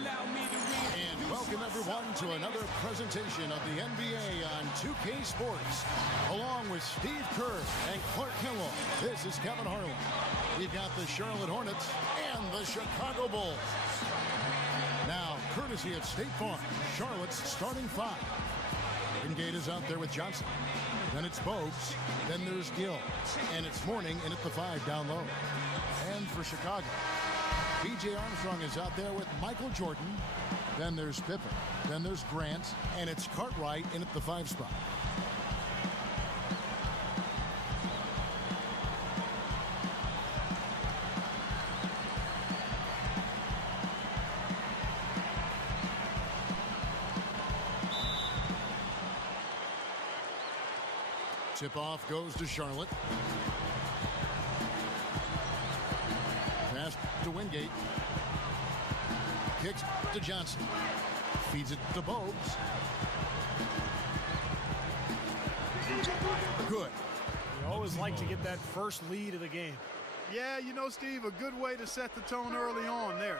And welcome everyone to another presentation of the NBA on 2K Sports. Along with Steve Kerr and Clark Kellogg, this is Kevin Harlan. We've got the Charlotte Hornets and the Chicago Bulls. Now, courtesy of State Farm, Charlotte's starting five. Wingate is out there with Johnson. Then it's Bogues. Then there's Gill. And it's Mourning in at the five down low. And for Chicago, B.J. Armstrong is out there with Michael Jordan. Then there's Pippen. Then there's Grant. And it's Cartwright in at the five spot. Tip-off goes to Charlotte. Pass to Wingate. Kicks to Johnson. Feeds it to Bogues. Good. You always like to get that first lead of the game. Yeah, you know, Steve, a good way to set the tone early on there.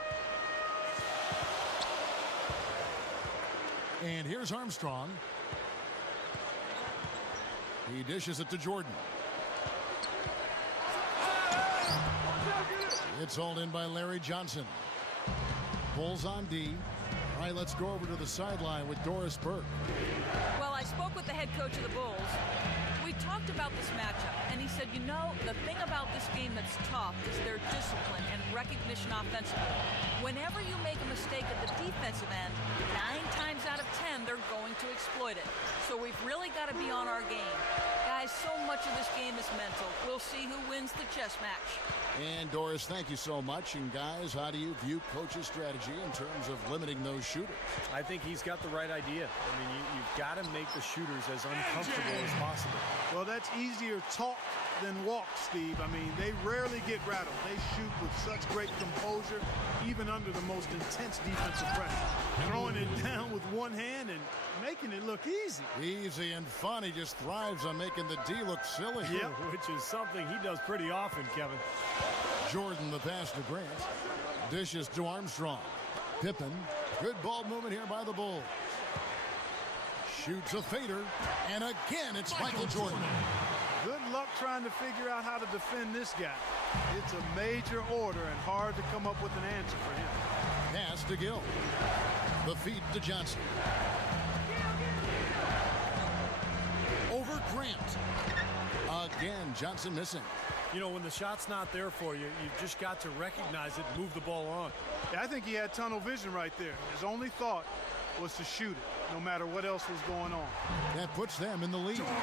And here's Armstrong. He dishes it to Jordan. It's hauled in by Larry Johnson. Bulls on D. All right, let's go over to the sideline with Doris Burke. Well, I spoke with the head coach of the Bulls. We talked about this matchup, and he said, you know, the thing about this game that's tough is their discipline and recognition offensively. Whenever you make a mistake at the defensive end, 9 times out of 10, they're going to exploit it. So we've really got to be on our game. Guys, so much of this game is mental. We'll see who wins the chess match. And Doris, thank you so much. And guys, how do you view coach's strategy in terms of limiting those shooters? I think he's got the right idea. I mean, you've got to make the shooters as uncomfortable as possible. Well, that's easier talk than walk, Steve. I mean, they rarely get rattled. They shoot with such great composure, even under the most intense defensive pressure. Throwing it down with one hand and making it look easy. Easy, and Fonny just thrives on making the D look silly. Yeah, which is something he does pretty often, Kevin. Jordan, the pass to Grant. Dishes to Armstrong. Pippen. Good ball movement here by the Bulls. Shoots a fader. And again, it's Michael Jordan. Good luck trying to figure out how to defend this guy. It's a major order and hard to come up with an answer for him. Pass to Gill. The feed to Johnson. Over Grant. Again, Johnson missing. You know, when the shot's not there for you, you've just got to recognize it and move the ball on. Yeah, I think he had tunnel vision right there. His only thought was to shoot it, no matter what else was going on. That puts them in the lead. Jordan.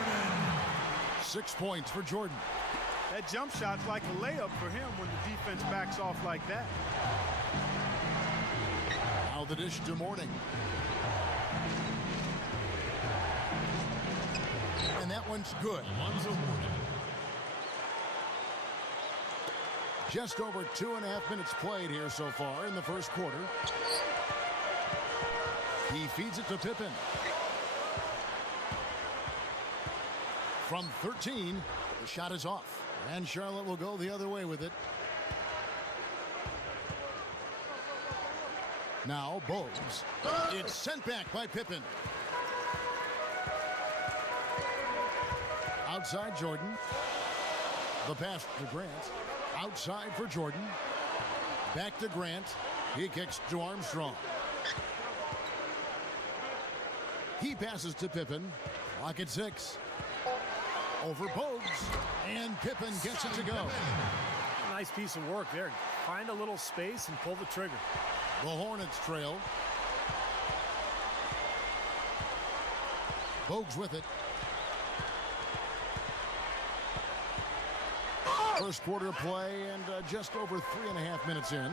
6 points for Jordan. That jump shot's like a layup for him when the defense backs off like that. Now the dish to Mourning. And that one's good. Just over 2.5 minutes played here so far in the first quarter. He feeds it to Pippen. From 13, the shot is off. And Charlotte will go the other way with it. Now Bogues. It's sent back by Pippen. Outside Jordan. The pass to Grant. Outside for Jordan. Back to Grant. He kicks to Armstrong. He passes to Pippen. Clock at 6. Over Bogues. And Pippen gets it to go. Nice piece of work there. Find a little space and pull the trigger. The Hornets trail. Bogues with it. First quarter play and just over 3.5 minutes in.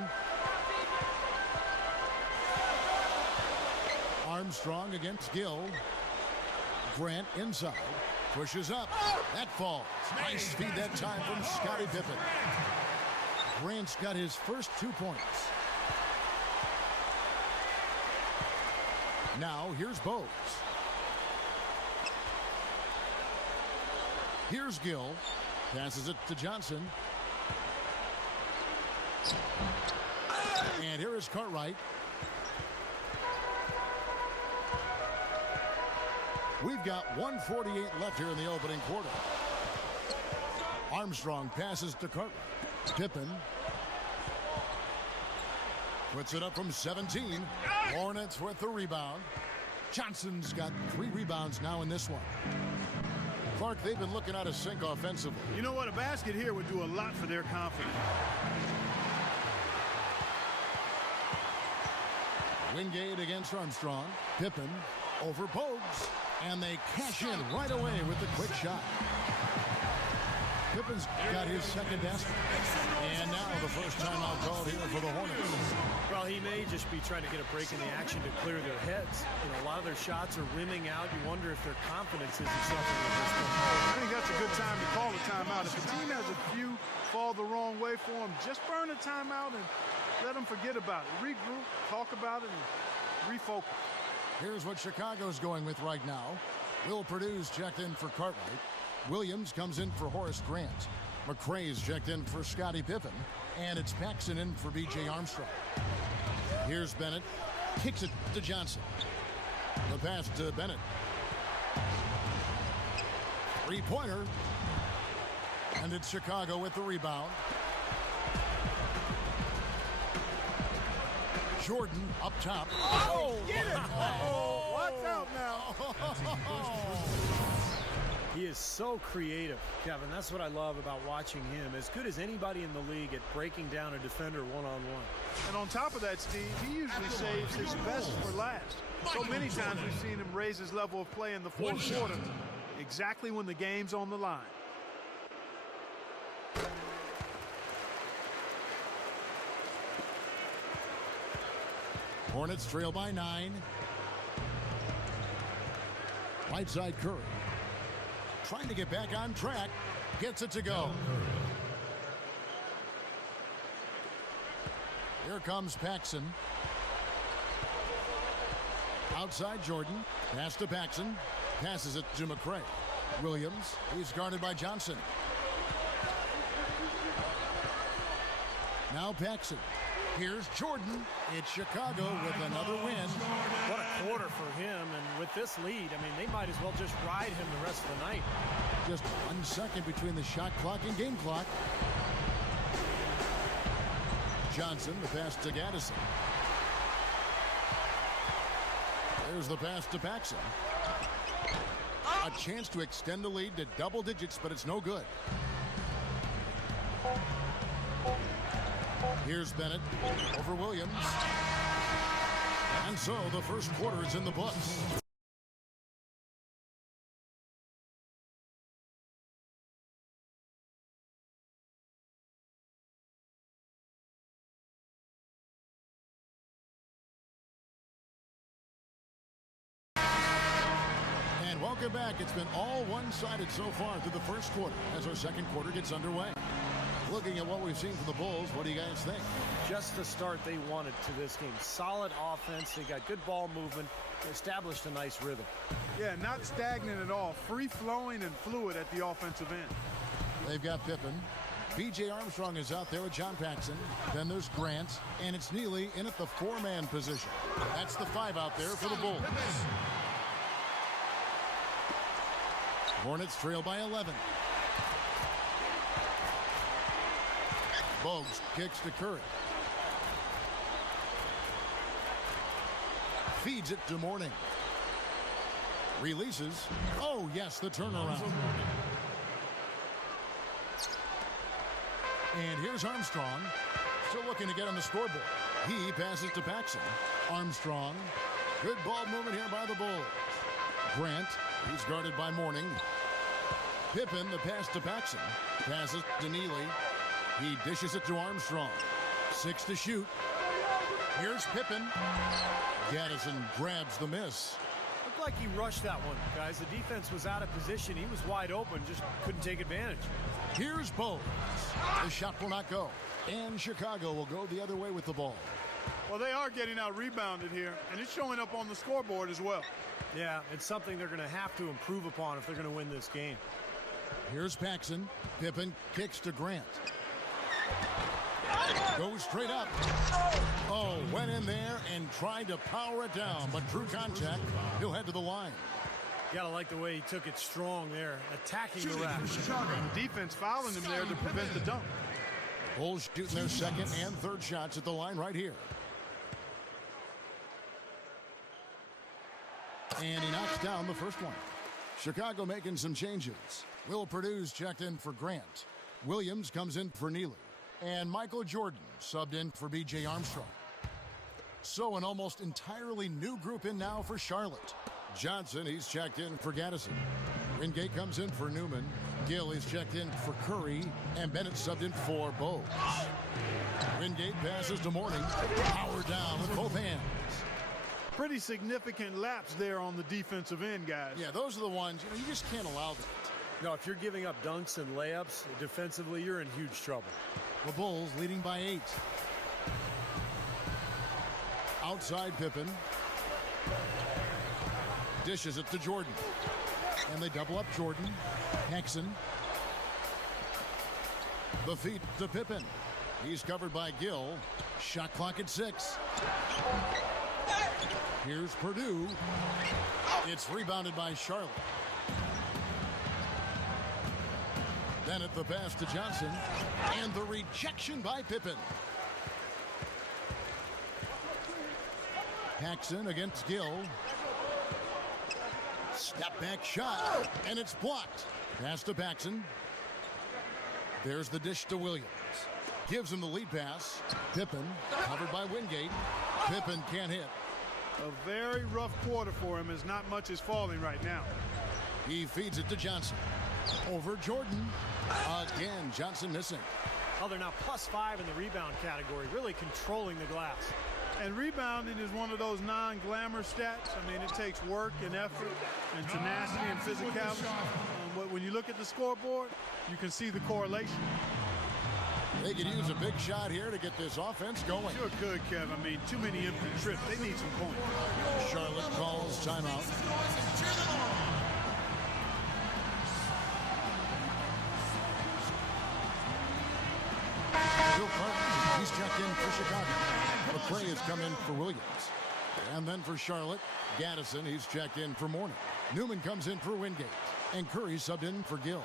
Armstrong against Gill. Grant inside. Pushes up. That falls. Nice feed that time from Scottie Pippen. Grant's got his first 2 points. Now here's Bogues. Here's Gill. Passes it to Johnson. And here is Cartwright. We've got 1:48 left here in the opening quarter. Armstrong passes to Cartwright. Pippen puts it up from 17. Hornets with the rebound. Johnson's got 3 rebounds now in this one. Clark, they've been looking out of sync offensively. You know what? A basket here would do a lot for their confidence. Wingate against Armstrong. Pippen over Bogues. And they cash in right away with the quick shot. Pippen's got his second basket. And now the first timeout called here for the Hornets. Well, he may just be trying to get a break in the action to clear their heads. You know, a lot of their shots are rimming out. You wonder if their confidence isn't suffering at this point. I think that's a good time to call a timeout. If the team has a few fall the wrong way for them, just burn a timeout and let them forget about it. Regroup, talk about it, and refocus. Here's what Chicago's going with right now. Will Purdue's checked in for Cartwright. Williams comes in for Horace Grant. McRae's checked in for Scottie Pippen. And it's Paxson in for B.J. Armstrong. Here's Bennett. Kicks it to Johnson. The pass to Bennett. Three-pointer. And it's Chicago with the rebound. Jordan up top. Oh, get it! Oh, watch out now. He is so creative, Kevin. That's what I love about watching him. As good as anybody in the league at breaking down a defender one-on-one. And on top of that, Steve, he usually saves his best for last. So many times we've seen him raise his level of play in the fourth quarter, exactly when the game's on the line. Hornets trail by 9. Right side Curry. Trying to get back on track. Gets it to go. Here comes Paxson. Outside Jordan. Pass to Paxson. Passes it to McRae. Williams. He's guarded by Johnson. Now Paxson. Here's Jordan. It's Chicago with another win. What a quarter for him, and with this lead, I mean, they might as well just ride him the rest of the night. Just 1 second between the shot clock and game clock. Johnson, the pass to Gaddison. There's the pass to Paxson. A chance to extend the lead to double digits, but it's no good. Here's Bennett over Williams. And so the first quarter is in the books. And welcome back. It's been all one-sided so far through the first quarter as our second quarter gets underway. Looking at what we've seen from the Bulls, what do you guys think? Just the start they wanted to this game. Solid offense. They got good ball movement. They established a nice rhythm. Yeah, not stagnant at all. Free-flowing and fluid at the offensive end. They've got Pippen. B.J. Armstrong is out there with John Paxson. Then there's Grant. And it's Neely in at the 4-man position. That's the 5 out there for the Bulls. Hornets trail by 11. Bogues kicks to Curry. Feeds it to Mourning. Releases. Oh, yes, the turnaround. And here's Armstrong. Still looking to get on the scoreboard. He passes to Paxson. Armstrong. Good ball movement here by the Bulls. Grant. He's guarded by Mourning. Pippen, the pass to Paxson. Passes to Neely. He dishes it to Armstrong. 6 to shoot. Here's Pippen. Gaddison grabs the miss. Looked like he rushed that one, guys. The defense was out of position. He was wide open, just couldn't take advantage. Here's Bogues. The shot will not go. And Chicago will go the other way with the ball. Well, they are getting out rebounded here, and it's showing up on the scoreboard as well. Yeah, it's something they're going to have to improve upon if they're going to win this game. Here's Paxson. Pippen kicks to Grant. Goes straight up. Oh, went in there and tried to power it down, but drew contact. He'll head to the line. Gotta like the way he took it strong there, attacking the rack. Defense fouling him there to prevent the dunk. Bulls shooting their second and third shots at the line right here. And he knocks down the first one. Chicago making some changes. Will Purdue's checked in for Grant. Williams comes in for Neely. And Michael Jordan subbed in for B.J. Armstrong. So an almost entirely new group in now for Charlotte. Johnson, he's checked in for Gaddison. Wingate comes in for Newman. Gill is checked in for Curry. And Bennett subbed in for Bowes. Wingate passes to Mourning. Power down with both hands. Pretty significant laps there on the defensive end, guys. Yeah, those are the ones, you just can't allow that. No, if you're giving up dunks and layups, defensively, you're in huge trouble. The Bulls leading by 8. Outside Pippen. Dishes it to Jordan. And they double up Jordan. Paxson. The feed to Pippen. He's covered by Gill. Shot clock at 6. Here's Purdue. It's rebounded by Charlotte. Bennett the pass to Johnson. And the rejection by Pippen. Paxson against Gill. Step back shot. And it's blocked. Pass to Paxson. There's the dish to Williams. Gives him the lead pass. Pippen covered by Wingate. Pippen can't hit. A very rough quarter for him as not much is falling right now. He feeds it to Johnson. Over Jordan. Again, Johnson missing. Oh, they're now +5 in the rebound category, really controlling the glass. And rebounding is one of those non-glamour stats. I mean, it takes work and effort and tenacity and physicality. But when you look at the scoreboard, you can see the correlation. They could use a big shot here to get this offense going. Sure could, Kev. I mean, too many empty trips. They need some points. Charlotte calls timeout. Bill Carton, he's checked in for Chicago. McCray has come in for Williams. And then for Charlotte, Gaddison, he's checked in for Mourning. Newman comes in for Wingate. And Curry subbed in for Gill.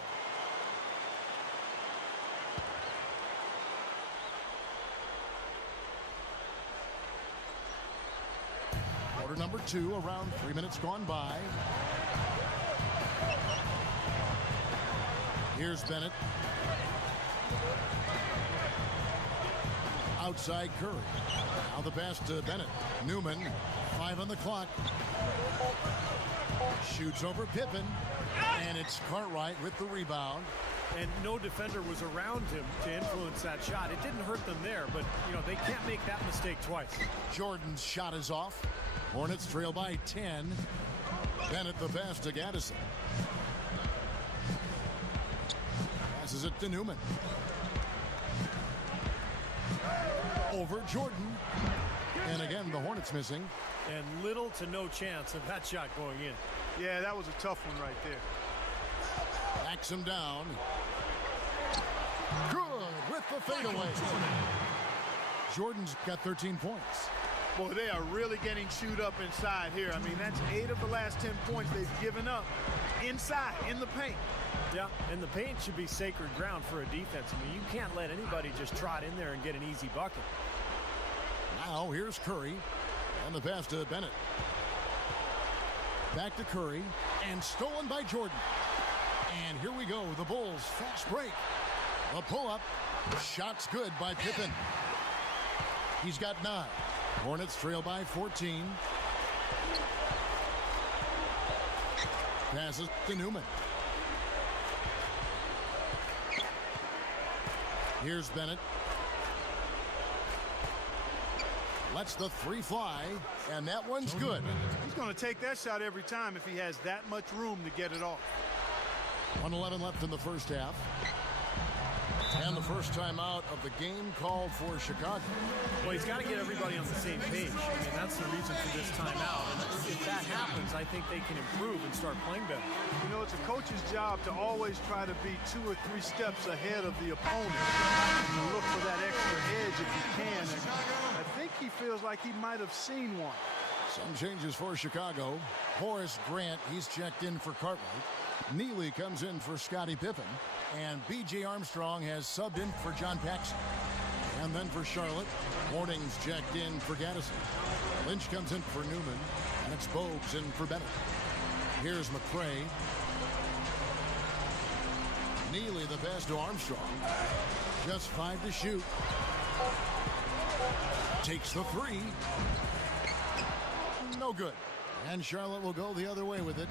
Quarter number 2, around 3 minutes gone by. Here's Bennett. Outside Curry. Now the pass to Bennett. Newman, 5 on the clock. Shoots over Pippen. And it's Cartwright with the rebound. And no defender was around him to influence that shot. It didn't hurt them there, but, they can't make that mistake twice. Jordan's shot is off. Hornets trail by 10. Bennett the pass to Gaddison. Passes it to Newman. Over Jordan. And again, the Hornets missing. And little to no chance of that shot going in. Yeah, that was a tough one right there. Backs him down. Good with the fadeaway. Jordan's got 13 points. Boy, they are really getting chewed up inside here. I mean, that's 8 of the last 10 points they've given up inside, in the paint. Yeah, and the paint should be sacred ground for a defense. I mean, you can't let anybody just trot in there and get an easy bucket. Now, here's Curry. And the pass to Bennett. Back to Curry. And stolen by Jordan. And here we go. The Bulls fast break. The pull-up. Shot's good by Pippen. He's got 9. Hornets trail by 14. Passes to Newman. Here's Bennett. Lets the 3 fly, and that one's good. He's going to take that shot every time if he has that much room to get it off. 1:11 left in the first half. And the first time out of the game called for Chicago. Well, he's got to get everybody on the same page. I mean, that's the reason for this timeout. And if that happens, I think they can improve and start playing better. It's a coach's job to always try to be 2 or 3 steps ahead of the opponent. You look for that extra edge if you can. And I think he feels like he might have seen one. Some changes for Chicago. Horace Grant, he's checked in for Cartwright. Neely comes in for Scottie Pippen. And B.J. Armstrong has subbed in for John Paxson. And then for Charlotte, Morning's checked in for Gaddison. Lynch comes in for Newman. And it's Bogues in for Bennett. Here's McCray. Neely the pass to Armstrong. Just 5 to shoot. Takes the 3. No good. And Charlotte will go the other way with it.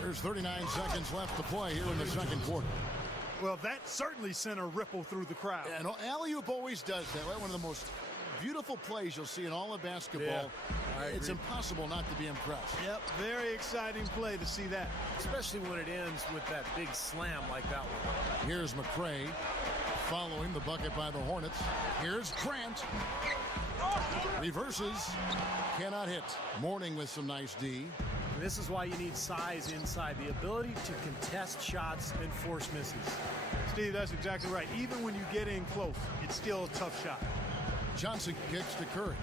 There's 39 seconds left to play here in the second quarter. Well, that certainly sent a ripple through the crowd. And alley-oop always does that. One of the most beautiful plays you'll see in all of basketball. Yeah, it's impossible not to be impressed. Yep, very exciting play to see that. Especially when it ends with that big slam like that one. Here's McCray following the bucket by the Hornets. Here's Grant. Reverses. Cannot hit. Morning with some nice D. This is why you need size inside. The ability to contest shots and force misses. Steve, that's exactly right. Even when you get in close, it's still a tough shot. Johnson kicks to Curry.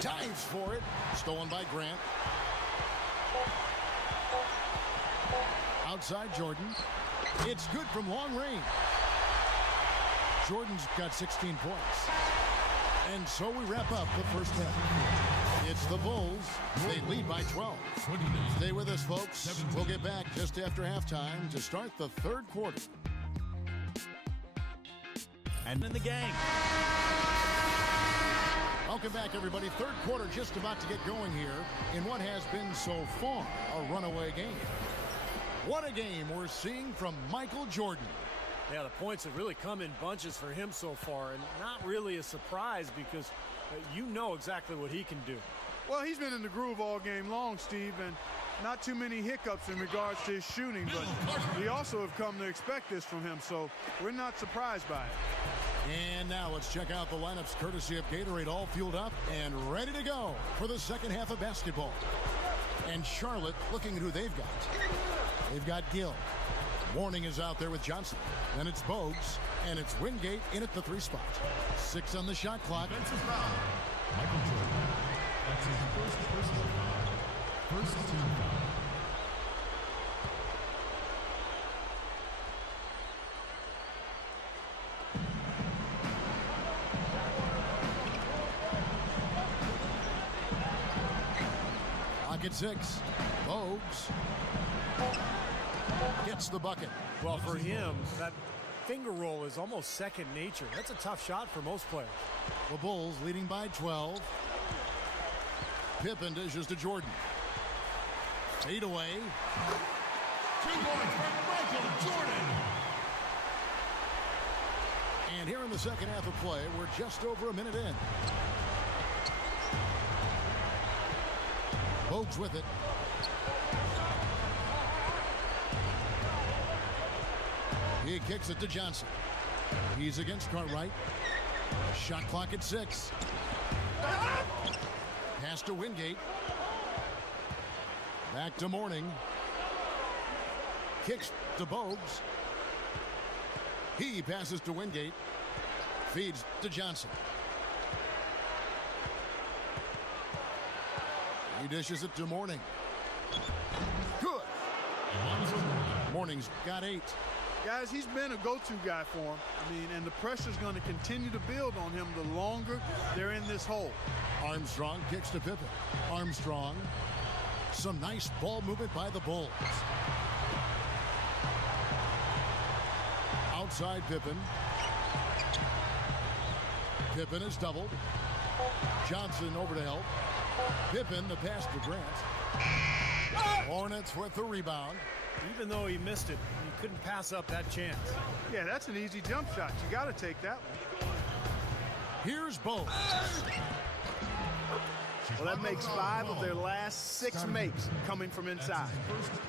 Dives for it. Stolen by Grant. Outside Jordan. It's good from long range. Jordan's got 16 points. And so we wrap up the first half. It's the Bulls. They lead by 12. Stay with us, folks. We'll get back just after halftime to start the third quarter. And in the game. Welcome back, everybody. Third quarter just about to get going here in what has been so far a runaway game. What a game we're seeing from Michael Jordan. Yeah, the points have really come in bunches for him so far, and not really a surprise because you know exactly what he can do. Well, he's been in the groove all game long, Steve, and not too many hiccups in regards to his shooting, but we also have come to expect this from him, so we're not surprised by it. And now let's check out the lineups courtesy of Gatorade, all fueled up and ready to go for the second half of basketball. And Charlotte looking at who they've got. They've got Gill. Morning is out there with Johnson. Then it's Bogues, and it's Wingate in at the 3 spot. 6 on the shot clock. Defensive foul. Michael Jordan. That's his first personal foul. First team foul. Clock at 6. Bogues gets the bucket. Well, for him, that finger roll is almost second nature. That's a tough shot for most players. The Bulls leading by 12. Pippen dishes to Jordan. Fade away. 2 points for Michael Jordan. And here in the second half of play, we're just over a minute in. Bogues with it. He kicks it to Johnson. He's against Cartwright. Shot clock at 6. Pass to Wingate. Back to Morning. Kicks to Bogues. He passes to Wingate. Feeds to Johnson. He dishes it to Morning. Good. Morning's got 8. Guys, he's been a go-to guy for him. I mean, and the pressure's going to continue to build on him the longer they're in this hole. Armstrong kicks to Pippen. Armstrong. Some nice ball movement by the Bulls. Outside Pippen. Pippen is doubled. Johnson over to help. Pippen, the pass to Grant. Hornets with the rebound. Even though he missed it, he couldn't pass up that chance. Yeah, that's an easy jump shot. You got to take that one. Here's Bogues. Well, that makes 5 of their last 6 makes coming from inside.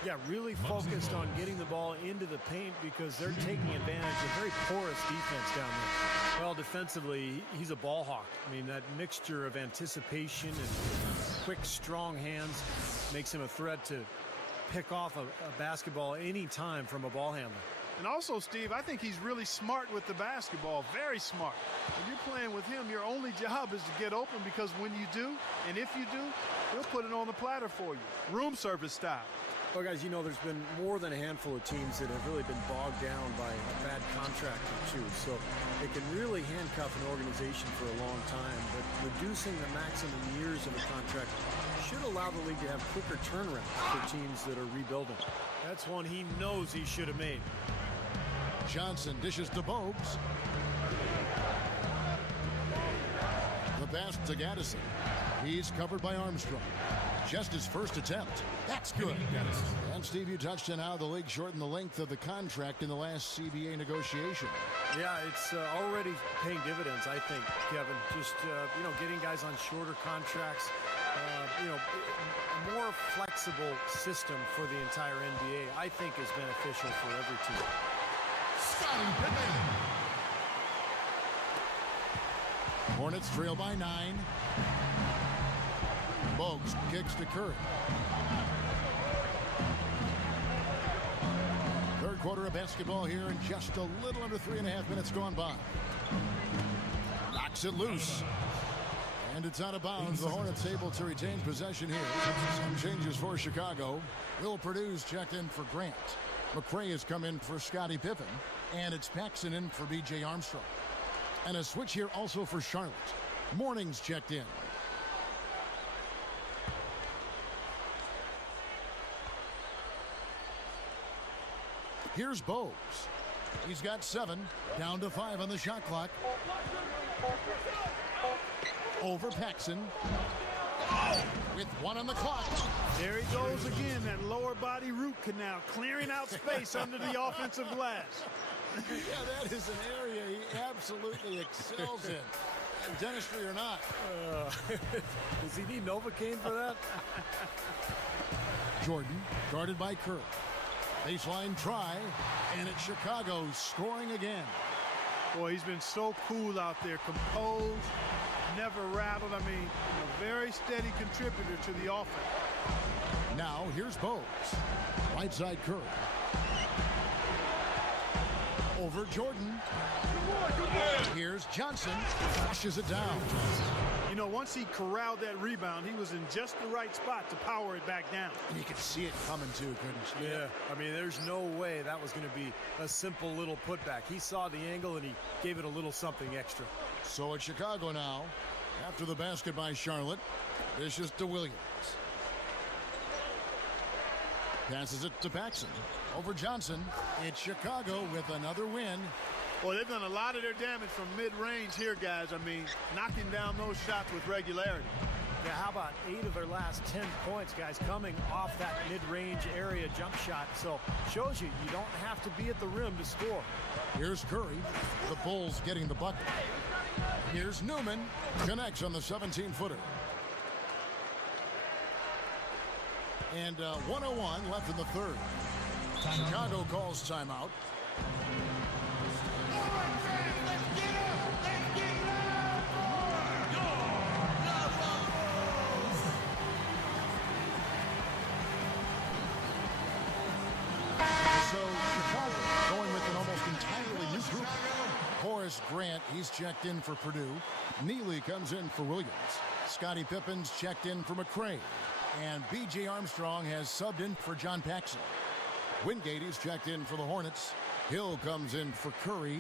Yeah, really focused on getting the ball into the paint because they're taking advantage of very porous defense down there. Well, defensively, he's a ball hawk. I mean, that mixture of anticipation and quick, strong hands makes him a threat to pick off a basketball any time from a ball handler. And also, Steve, I think he's really smart with the basketball, very smart. When you're playing with him, your only job is to get open, because when you do, and if you do, he'll put it on the platter for you. Room service style. Well, guys, you know, there's been more than a handful of teams that have really been bogged down by a bad contract or two. So it can really handcuff an organization for a long time. But reducing the maximum years of a contract should allow the league to have quicker turnarounds for teams that are rebuilding. That's one he knows he should have made. Johnson dishes to Bogues. The pass to Gaddison. He's covered by Armstrong. Just his first attempt. That's good. And Steve, you touched on how the league shortened the length of the contract in the last CBA negotiation. Yeah, it's already paying dividends, I think, Kevin. Just, you know, getting guys on shorter contracts, you know, a more flexible system for the entire NBA, I think, is beneficial for every team. Hornets trail by 9. Bogues kicks to Curry. Third quarter of basketball here, and just a little under 3.5 minutes gone by. Knocks it loose. And it's out of bounds. The Hornets able to retain possession here. Some changes for Chicago. Will Purdue's checked in for Grant. McRae has come in for Scottie Pippen. And it's Paxson in for B.J. Armstrong. And a switch here also for Charlotte. Morning's checked in. Here's Bogues. He's got 7, down to 5 on the shot clock. Over Paxson. With 1 on the clock. There he goes again, that lower body root canal, clearing out space under the offensive glass. Yeah, that is an area he absolutely excels in. Dentistry or not. Does he need Novocaine for that? Jordan, guarded by Kerr. Baseline try, and it's Chicago scoring again. Boy, he's been so cool out there, composed, never rattled. I mean, a very steady contributor to the offense. Now, here's Bogues. Right side Curry. Over Jordan. Here's Johnson. Flushes it down. You know, once he corralled that rebound, he was in just the right spot to power it back down. And you could see it coming too, couldn't you? Yeah, I mean, there's no way that was going to be a simple little putback. He saw the angle and he gave it a little something extra. So it's Chicago now. After the basket by Charlotte, dishes to Williams. Passes it to Paxson. Over Johnson. It's Chicago with another win. Well, they've done a lot of their damage from mid-range here, guys. I mean, knocking down those shots with regularity. Yeah, how about 8 of their last 10 points, guys, coming off that mid-range area jump shot. So, shows you don't have to be at the rim to score. Here's Curry. The Bulls getting the bucket. Here's Newman. Connects on the 17-footer. And 1:01 left in the third. Chicago calls timeout. So Chicago going with an almost entirely new group. Horace Grant, he's checked in for Purdue. Neely comes in for Williams. Scottie Pippen's checked in for McRae. And B.J. Armstrong has subbed in for John Paxson. Wingate is checked in for the Hornets. Hill comes in for Curry.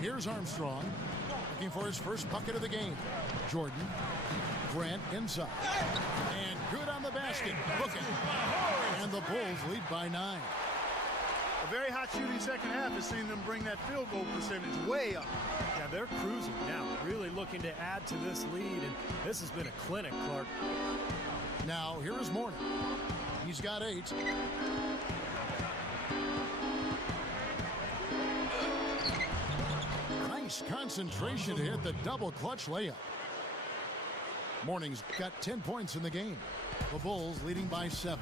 Here's Armstrong looking for his first bucket of the game. Jordan. Grant inside. And good on the basket. Booking. And the Bulls lead by 9. A very hot shooting second half has seen them bring that field goal percentage way up. Yeah, they're cruising now, really looking to add to this lead, and this has been a clinic, Clark. Now, here is Morning. He's got 8. Nice concentration to hit the double clutch layup. Morning's got 10 points in the game. The Bulls leading by 7.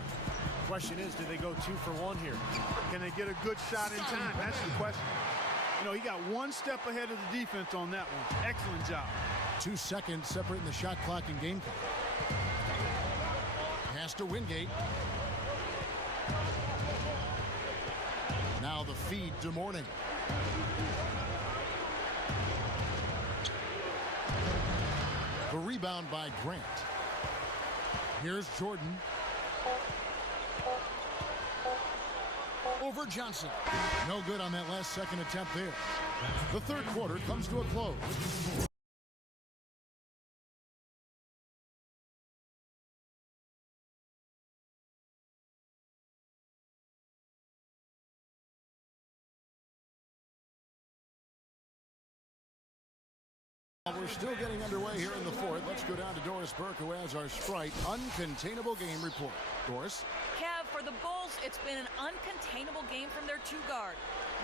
Question is, do they go 2 for 1 here? Can they get a good shot in time? That's the question. You know, he got one step ahead of the defense on that one. Excellent job. 2 seconds separating the shot clock and game clock. Pass to Wingate. Now the feed to Morning. The rebound by Grant. Here's Jordan. Over Johnson. No good on that last second attempt there. The third quarter comes to a close. We're still getting underway here in the fourth. Let's go down to Doris Burke, who has our Sprite uncontainable game report. Doris? Kev, for the Bulls, it's been an uncontainable game from their two guard.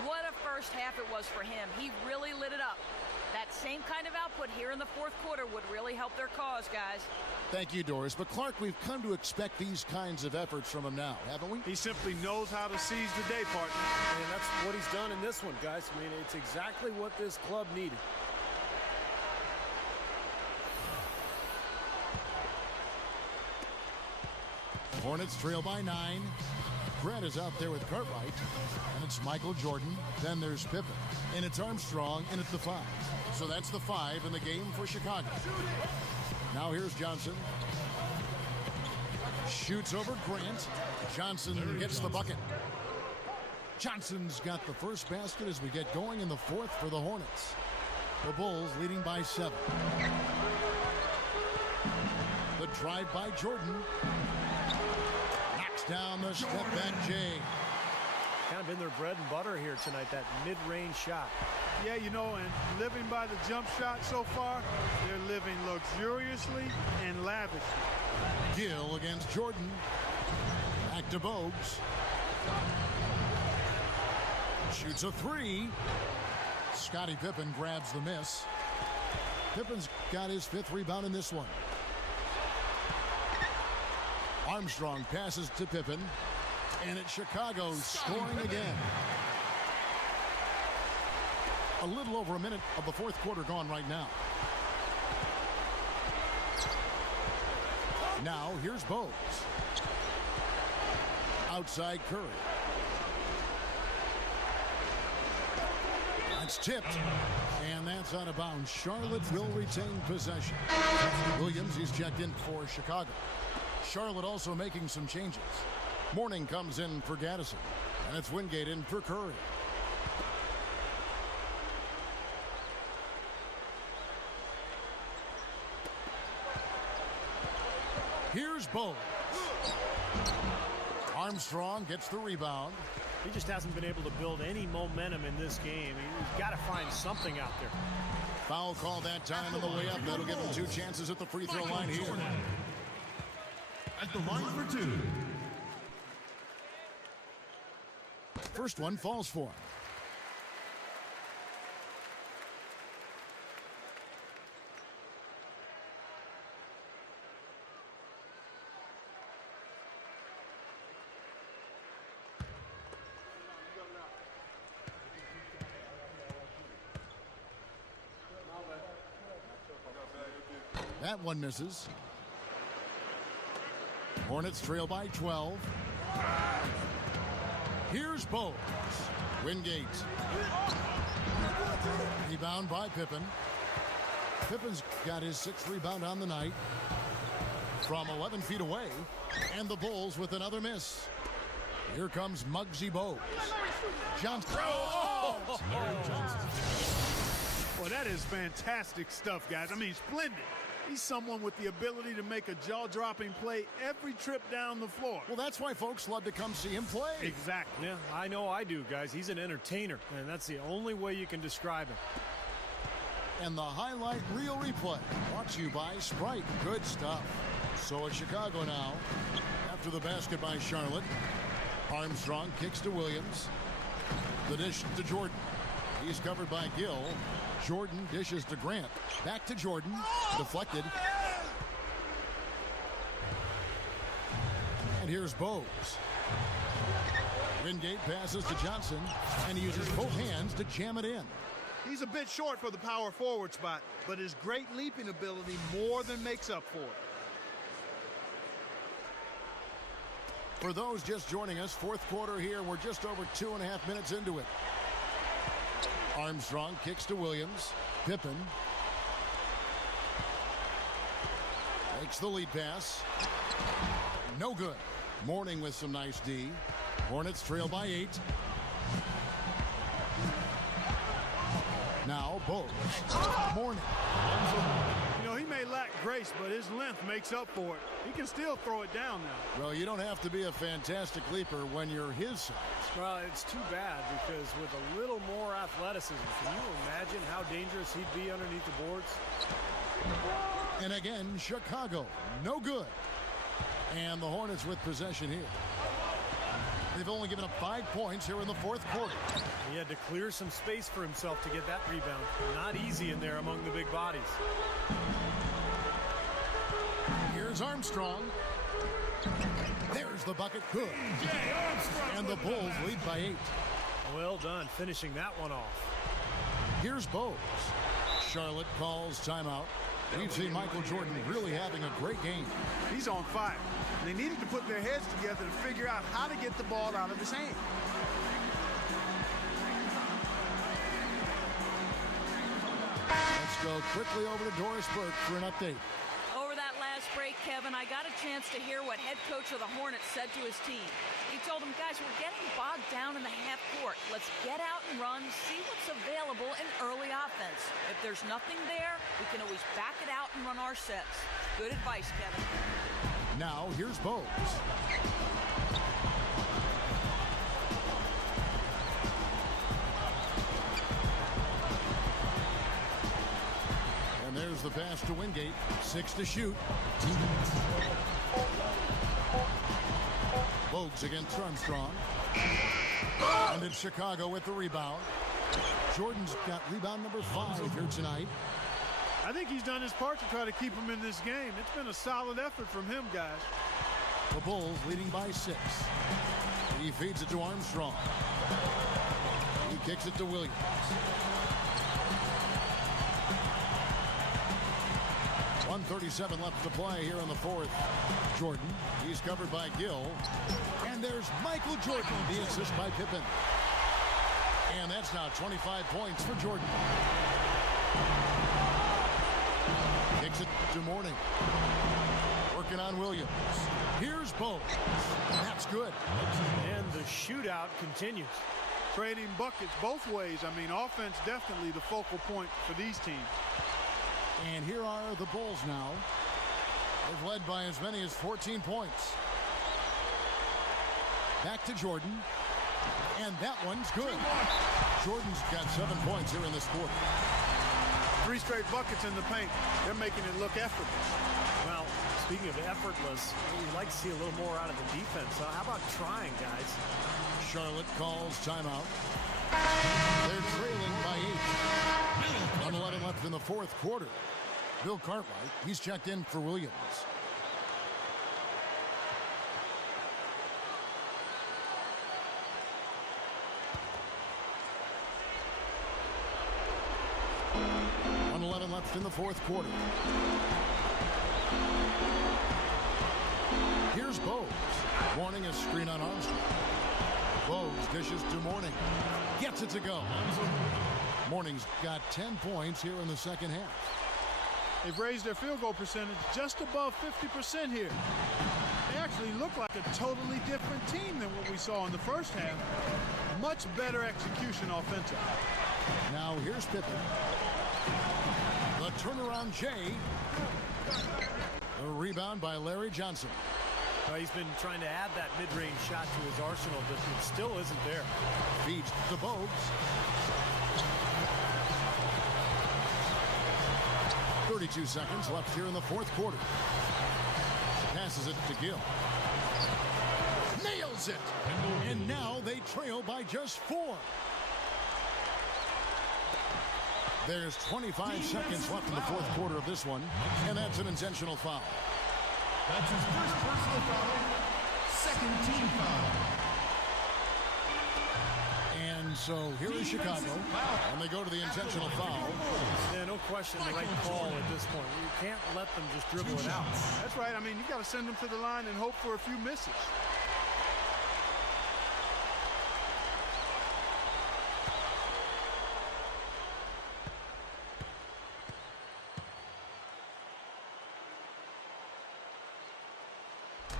What a first half it was for him. He really lit it up. That same kind of output here in the fourth quarter would really help their cause, guys. Thank you, Doris. But, Clark, we've come to expect these kinds of efforts from him now, haven't we? He simply knows how to seize the day, partner. And that's what he's done in this one, guys. I mean, it's exactly what this club needed. Hornets trail by 9. Grant is out there with Cartwright. And it's Michael Jordan. Then there's Pippen. And it's Armstrong. And it's the 5. So that's the 5 in the game for Chicago. Now here's Johnson. Shoots over Grant. Johnson gets the bucket. Johnson's got the first basket as we get going in the fourth for the Hornets. The Bulls leading by 7. The drive by Jordan. Down the step back Jay. Kind of been their bread and butter here tonight, that mid-range shot. Yeah, you know, and living by the jump shot so far, they're living luxuriously and lavishly. Gill against Jordan. Back to Bogues. Shoots a 3. Scottie Pippen grabs the miss. Pippen's got his 5th rebound in this one. Armstrong passes to Pippen, and it's Chicago scoring again. A little over a minute of the fourth quarter gone right now. Now here's Bogues. Outside Curry. That's tipped, and that's out of bounds. Charlotte will retain possession. Williams, he's checked in for Chicago. Charlotte also making some changes. Morning comes in for Gaddison, and it's Wingate in for Curry. Here's Bogues. Armstrong gets the rebound. He just hasn't been able to build any momentum in this game. He's got to find something out there. Foul call that time on the way up. That'll give him 2 chances at the free throw line here. At the line for 2. First one falls for him. That one misses. Hornets trail by 12. Here's Bogues. Wingate. Rebound by Pippen. Pippen's got his 6th rebound on the night. From 11 feet away. And the Bulls with another miss. Here comes Muggsy Bogues. Johnson. Oh! Well, that is fantastic stuff, guys. I mean, splendid. He's someone with the ability to make a jaw-dropping play every trip down the floor. Well, that's why folks love to come see him play. Exactly. Yeah, I know I do, guys. He's an entertainer, and that's the only way you can describe him. And the highlight reel replay brought to you by Sprite. Good stuff. So it's Chicago now. After the basket by Charlotte. Armstrong kicks to Williams. The dish to Jordan. He's covered by Gill. Jordan dishes to Grant. Back to Jordan. Deflected. And here's Bogues. Wingate passes to Johnson, and he uses both hands to jam it in. He's a bit short for the power forward spot, but his great leaping ability more than makes up for it. For those just joining us, fourth quarter here. We're just over 2.5 minutes into it. Armstrong kicks to Williams. Pippen makes the lead pass. No good. Mourning with some nice D. Hornets trail by 8. Now Bogues. Mourning. You know, he may lack grace, but his length makes up for it. He can still throw it down now. Well, you don't have to be a fantastic leaper when you're his size. Well, it's too bad because with a little more athleticism, can you imagine how dangerous he'd be underneath the boards? And again, Chicago. No good. And the Hornets with possession here. They've only given up 5 points here in the fourth quarter. He had to clear some space for himself to get that rebound. Not easy in there among the big bodies. Here's Armstrong. There's the bucket. Good. And the Bulls lead by 8. Well done, finishing that one off. Here's Bogues. Charlotte calls timeout. We've seen Michael Jordan really having a great game. He's on fire. They needed to put their heads together to figure out how to get the ball out of his hand. Let's go quickly over to Doris Burke for an update. Over that last break, Kevin, I got a chance to hear what head coach of the Hornets said to his team. He told them, guys, we're getting bogged down in the half court. Let's get out and run, see what's available in early offense. If there's nothing there, we can always back it out and run our sets. Good advice, Kevin. Now, here's Bogues. And there's the pass to Wingate. 6 to shoot. Bogues against Armstrong. And it's Chicago with the rebound. Jordan's got rebound number 5 here tonight. I think he's done his part to try to keep him in this game. It's been a solid effort from him, guys. The Bulls leading by 6. He feeds it to Armstrong. He kicks it to Williams. .137 left to play here in the fourth. Jordan, he's covered by Gill. And there's Michael Jordan, the assist by Pippen. And that's now 25 points for Jordan. Kicks it to Mourning. Working on Williams. Here's Bogues. That's good. And the shootout continues. Trading buckets both ways. I mean, offense definitely the focal point for these teams. And here are the Bulls now. They've led by as many as 14 points. Back to Jordan. And that one's good. Jordan's got 7 points here in this quarter. 3 straight buckets in the paint. They're making it look effortless. Well, speaking of effortless, we'd like to see a little more out of the defense. How about trying, guys? Charlotte calls timeout. They're trailing by 8. 1:11 left in the fourth quarter. Bill Cartwright, he's checked in for Williams. Left in the fourth quarter. Here's Bogues. Mourning a screen on Armstrong. Bogues dishes to Mourning. Gets it to go. Mourning's got 10 points here in the second half. They've raised their field goal percentage just above 50% here. They actually look like a totally different team than what we saw in the first half. Much better execution offensively. Now here's Pippen. The turnaround Jay. A rebound by Larry Johnson. He's been trying to add that mid-range shot to his arsenal, but it still isn't there. Feeds to Bogues. 32 seconds left here in the fourth quarter. Passes it to Gill. Nails it! And now they trail by just 4. There's 25 seconds left in the fourth quarter of this one, and that's an intentional foul. That's his first personal foul, second team foul. And so here is Chicago, and they go to the intentional foul. Yeah, no question the right call at this point. You can't let them just dribble it out. That's right. I mean, you've got to send them to the line and hope for a few misses.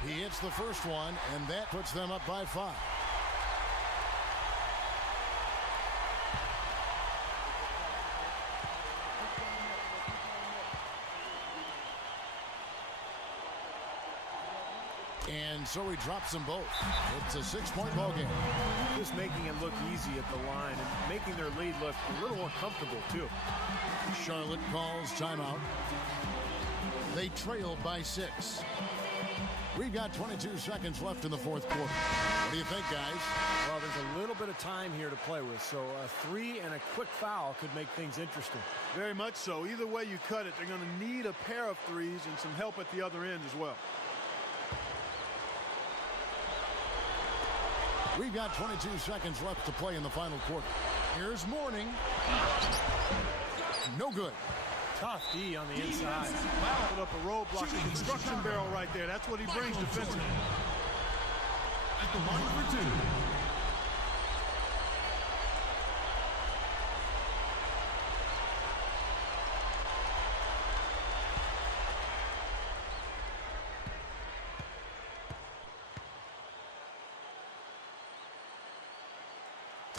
He hits the first one, and that puts them up by 5. And so he drops them both. It's a 6-point ball game. Just making it look easy at the line and making their lead look a little more comfortable, too. Charlotte calls timeout. They trail by 6. We've got 22 seconds left in the fourth quarter. What do you think, guys? Well, there's a little bit of time here to play with, so a 3 and a quick foul could make things interesting. Very much so. Either way you cut it, they're going to need a pair of threes and some help at the other end as well. We've got 22 seconds left to play in the final quarter. Here's Mourning. No good. Tough D on the inside. Wow, put up a roadblock, a construction barrel right there. That's what he brings defensively. At the line for 2.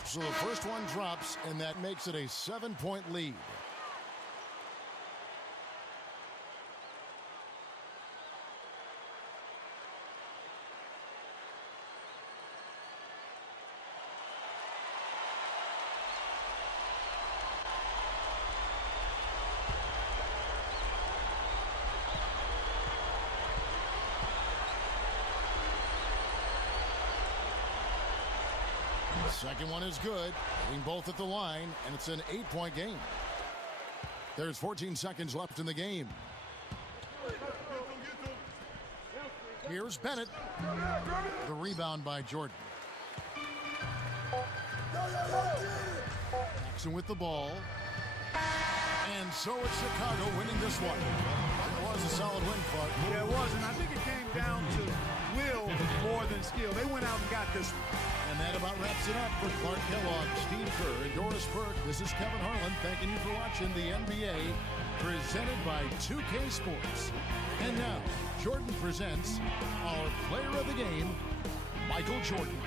So the first one drops, and that makes it a 7-point lead. Second one is good, hitting both at the line, and it's an 8-point game. There's 14 seconds left in the game. Here's Bennett. The rebound by Jordan. Jackson with the ball. And so it's Chicago winning this one. It was a solid win, Clark. Yeah, it was, and I think it came down to will more than skill. They went out and got this one. And that about wraps it up for Clark Kellogg, Steve Kerr, and Doris Burke. This is Kevin Harlan thanking you for watching the NBA presented by 2K Sports. And now, Jordan presents our player of the game, Michael Jordan.